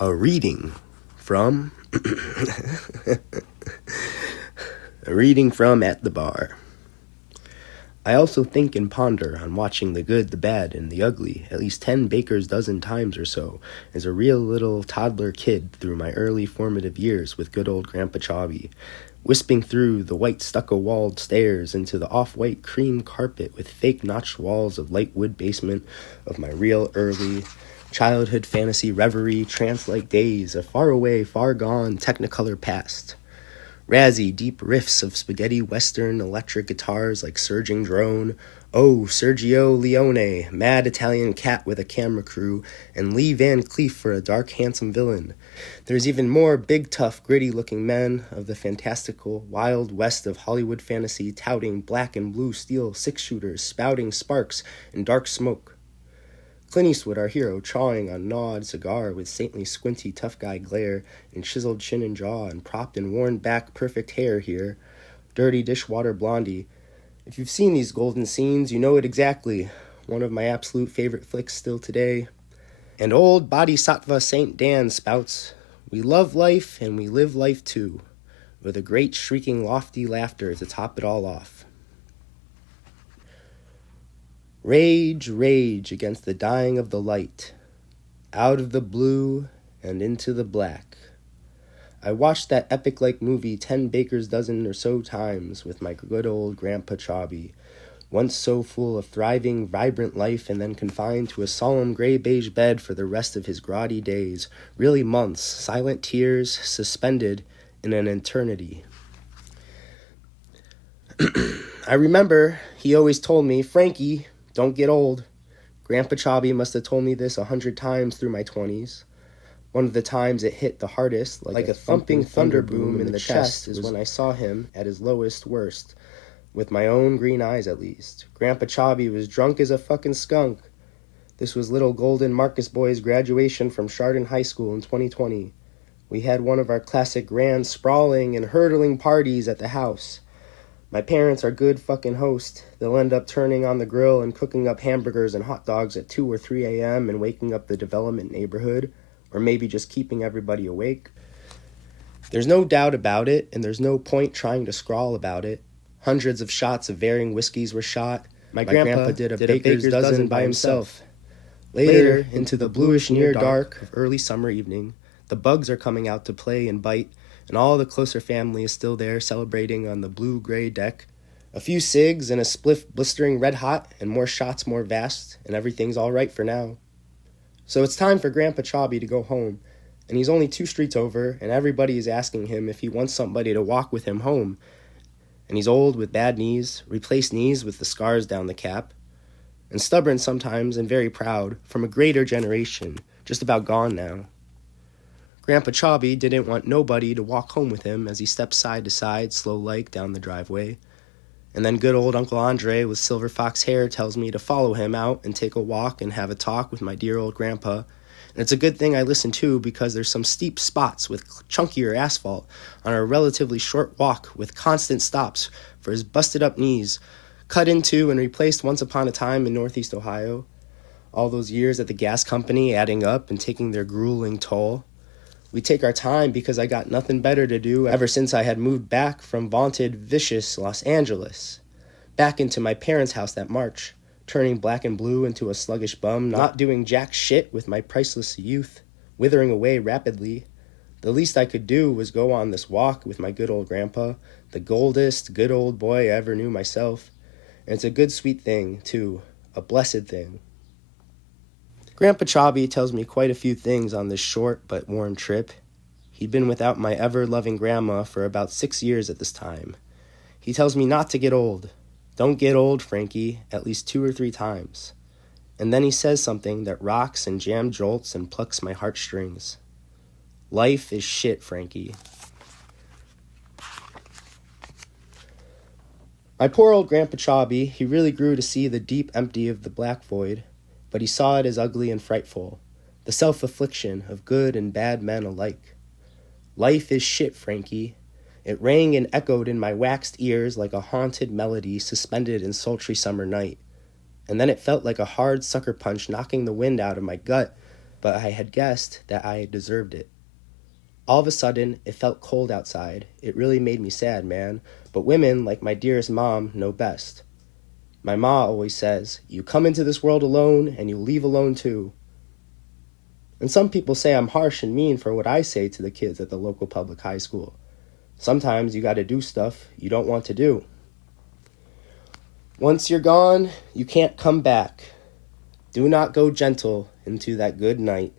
A reading from a reading from At the Bar. I also think and ponder on watching the good, the bad, and the ugly at least 10 baker's dozen times or so as a real little toddler kid through my early formative years with good old Grandpa Csabai, wisping through the white stucco-walled stairs into the off-white cream carpet with fake notched walls of light wood basement of my real early childhood fantasy reverie, trance-like days of far-away, far-gone Technicolor past. Razzy, deep riffs of spaghetti western electric guitars like Surging Drone, Oh, Sergio Leone, mad Italian cat with a camera crew, and Lee Van Cleef for a dark, handsome villain. There's even more big, tough, gritty-looking men of the fantastical wild west of Hollywood fantasy touting black and blue steel six-shooters, spouting sparks and dark smoke. Clint Eastwood, our hero, chawing on gnawed cigar with saintly squinty tough guy glare and chiseled chin and jaw and propped and worn back perfect hair here. Dirty dishwater blondie. If you've seen these golden scenes, you know it exactly. One of my absolute favorite flicks still today. And old Bodhisattva Saint Dan spouts, we love life and we live life too, with a great shrieking lofty laughter to top it all off. Rage, rage against the dying of the light, out of the blue and into the black. I watched that epic-like movie 10 baker's dozen or so times with my good old Grandpa Csabai, once so full of thriving, vibrant life and then confined to a solemn gray-beige bed for the rest of his grotty days, really months, silent tears suspended in an eternity. I remember he always told me, Frankie, don't get old. Grandpa Csabai must have told me this 100 times through my 20s. One of the times it hit the hardest, like a thumping thunder boom in the chest, is when I saw him at his lowest, worst. With my own green eyes, at least. Grandpa Csabai was drunk as a fucking skunk. This was little golden Marcus boy's graduation from Chardon High School in 2020. We had one of our classic grand sprawling and hurdling parties at the house. My parents are good fucking hosts. They'll end up turning on the grill and cooking up hamburgers and hot dogs at 2 or 3 a.m. and waking up the development neighborhood, or maybe just keeping everybody awake. There's no doubt about it, and there's no point trying to scrawl about it. Hundreds of shots of varying whiskeys were shot. My grandpa did a baker's dozen by himself. Later, into the bluish near dark of early summer evening, the bugs are coming out to play and bite, and all the closer family is still there celebrating on the blue-gray deck. A few cigs and a spliff blistering red hot, and more shots more vast, and everything's all right for now. So it's time for Grandpa Csabai to go home, and he's only 2 streets over, and everybody is asking him if he wants somebody to walk with him home. And he's old with bad knees, replaced knees with the scars down the cap, and stubborn sometimes and very proud, from a greater generation, just about gone now. Grandpa Csabai didn't want nobody to walk home with him as he stepped side to side, slow-like, down the driveway. And then good old Uncle Andre with silver fox hair tells me to follow him out and take a walk and have a talk with my dear old grandpa. And it's a good thing I listen to because there's some steep spots with chunkier asphalt on a relatively short walk with constant stops for his busted-up knees, cut into and replaced once upon a time in Northeast Ohio. All those years at the gas company adding up and taking their grueling toll. We take our time because I got nothing better to do ever since I had moved back from vaunted, vicious Los Angeles. Back into my parents' house that March, turning black and blue into a sluggish bum, not doing jack shit with my priceless youth, withering away rapidly. The least I could do was go on this walk with my good old grandpa, the goldest good old boy I ever knew myself. And it's a good sweet thing, too, a blessed thing. Grandpa Csabai tells me quite a few things on this short but warm trip. He'd been without my ever-loving grandma for about 6 years at this time. He tells me not to get old. Don't get old, Frankie, at least 2 or 3 times. And then he says something that rocks and jam jolts and plucks my heartstrings. Life is shit, Frankie. My poor old Grandpa Csabai, he really grew to see the deep empty of the black void, but he saw it as ugly and frightful, the self-affliction of good and bad men alike. Life is shit, Frankie. It rang and echoed in my waxed ears like a haunted melody suspended in sultry summer night. And then it felt like a hard sucker punch knocking the wind out of my gut, but I had guessed that I deserved it. All of a sudden, it felt cold outside. It really made me sad, man. But women, like my dearest mom, know best. My ma always says, you come into this world alone, and you leave alone too. And some people say I'm harsh and mean for what I say to the kids at the local public high school. Sometimes you gotta do stuff you don't want to do. Once you're gone, you can't come back. Do not go gentle into that good night.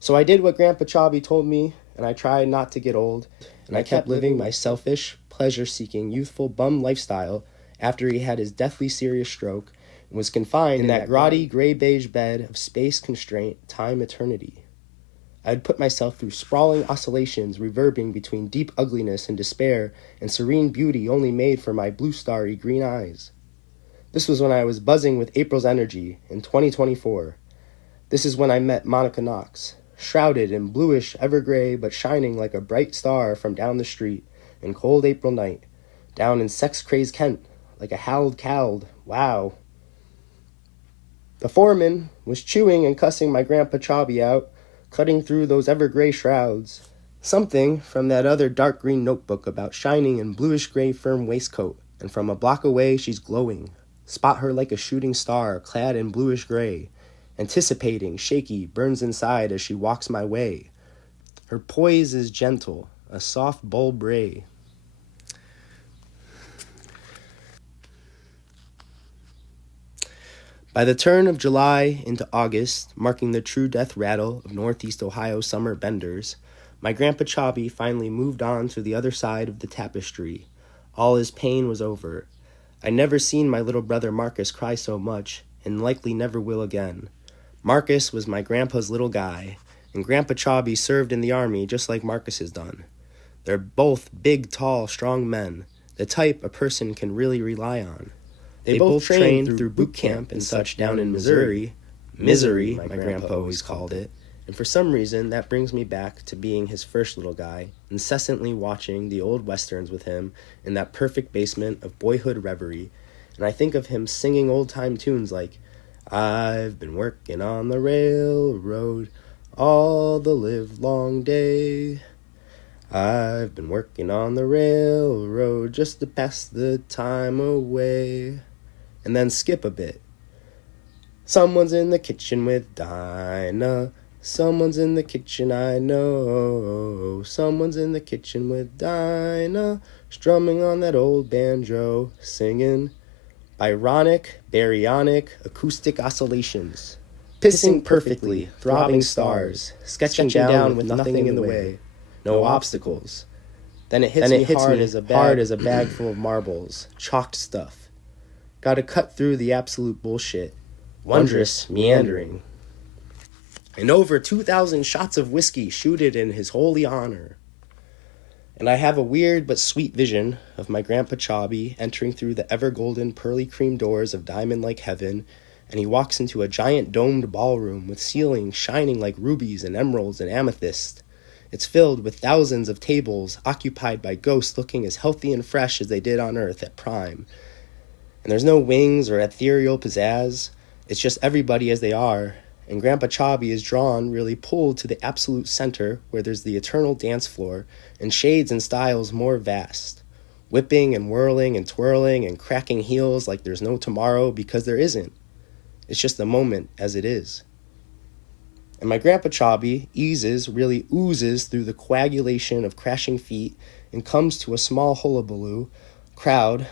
So I did what Grandpa Csabai told me, and I tried not to get old, and I kept living my selfish, pleasure-seeking, youthful bum lifestyle after he had his deathly serious stroke and was confined in that grotty, gray-beige bed of space-constraint time-eternity. I had put myself through sprawling oscillations reverbing between deep ugliness and despair and serene beauty only made for my blue-starry green eyes. This was when I was buzzing with April's energy in 2024. This is when I met Monica Knox, shrouded in bluish evergray but shining like a bright star from down the street in cold April night, down in sex-crazed Kent, like a howled cowled. Wow. The foreman was chewing and cussing my Grandpa Csabai out, cutting through those ever-gray shrouds. Something from that other dark green notebook about shining in bluish-gray firm waistcoat, and from a block away she's glowing. Spot her like a shooting star, clad in bluish-gray. Anticipating, shaky, burns inside as she walks my way. Her poise is gentle, a soft bulb ray. By the turn of July into August, marking the true death rattle of Northeast Ohio summer benders, my Grandpa Csabai finally moved on to the other side of the tapestry. All his pain was over. I'd never seen my little brother Marcus cry so much, and likely never will again. Marcus was my grandpa's little guy, and Grandpa Csabai served in the army just like Marcus has done. They're both big, tall, strong men, the type a person can really rely on. They both trained through boot camp and such down in Missouri. Misery, my grandpa always called it. And for some reason, that brings me back to being his first little guy, incessantly watching the old westerns with him in that perfect basement of boyhood reverie. And I think of him singing old-time tunes like, I've been working on the railroad all the livelong day. I've been working on the railroad just to pass the time away. And then skip a bit. Someone's in the kitchen with Dinah. Someone's in the kitchen, I know. Someone's in the kitchen with Dinah, strumming on that old banjo, singing Byronic, baryonic, acoustic oscillations. Pissing perfectly, throbbing stars, sketching down with nothing in the way. No obstacles. Then it hits me hard as a bag full of marbles, chalked stuff. Gotta cut through the absolute bullshit. Wondrous, meandering. And over 2,000 shots of whiskey shooted in his holy honor. And I have a weird but sweet vision of my Grandpa Csabai entering through the ever-golden pearly cream doors of diamond-like heaven, and he walks into a giant domed ballroom with ceilings shining like rubies and emeralds and amethyst. It's filled with thousands of tables occupied by ghosts looking as healthy and fresh as they did on Earth at prime. And there's no wings or ethereal pizzazz. It's just everybody as they are. And Grandpa Csabai is drawn, really pulled to the absolute center where there's the eternal dance floor and shades and styles more vast, whipping and whirling and twirling and cracking heels like there's no tomorrow because there isn't. It's just the moment as it is. And my Grandpa Csabai really oozes through the coagulation of crashing feet and comes to a small hullabaloo crowd.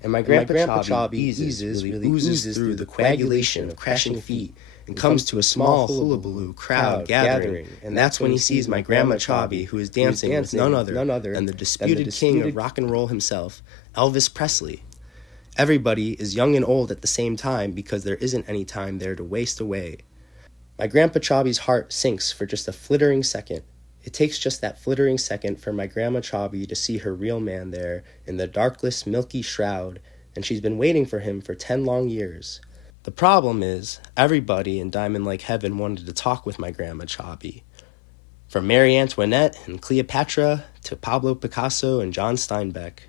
And my Grandpa Csabai really oozes through the coagulation of crashing feet and comes to a small hullabaloo crowd gathering. And that's when he sees my Grandma Csabai, who is dancing with none other than the disputed king of rock and roll himself, Elvis Presley. Everybody is young and old at the same time because there isn't any time there to waste away. My Grandpa Csabai's heart sinks for just a flittering second. It takes just that flittering second for my Grandma Csabai to see her real man there in the darkless, milky shroud, and she's been waiting for him for 10 long years. The problem is, everybody in Diamond Like Heaven wanted to talk with my Grandma Csabai. From Marie Antoinette and Cleopatra to Pablo Picasso and John Steinbeck.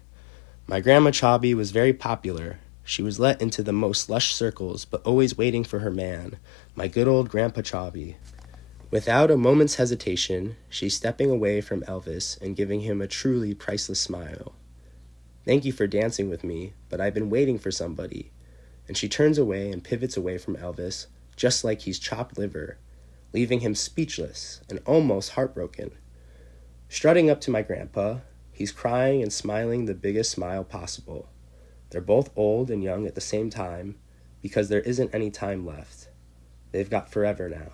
My Grandma Csabai was very popular. She was let into the most lush circles, but always waiting for her man, my good old Grandpa Csabai. Without a moment's hesitation, she's stepping away from Elvis and giving him a truly priceless smile. Thank you for dancing with me, but I've been waiting for somebody. And she turns away and pivots away from Elvis, just like he's chopped liver, leaving him speechless and almost heartbroken. Strutting up to my grandpa, he's crying and smiling the biggest smile possible. They're both old and young at the same time, because there isn't any time left. They've got forever now.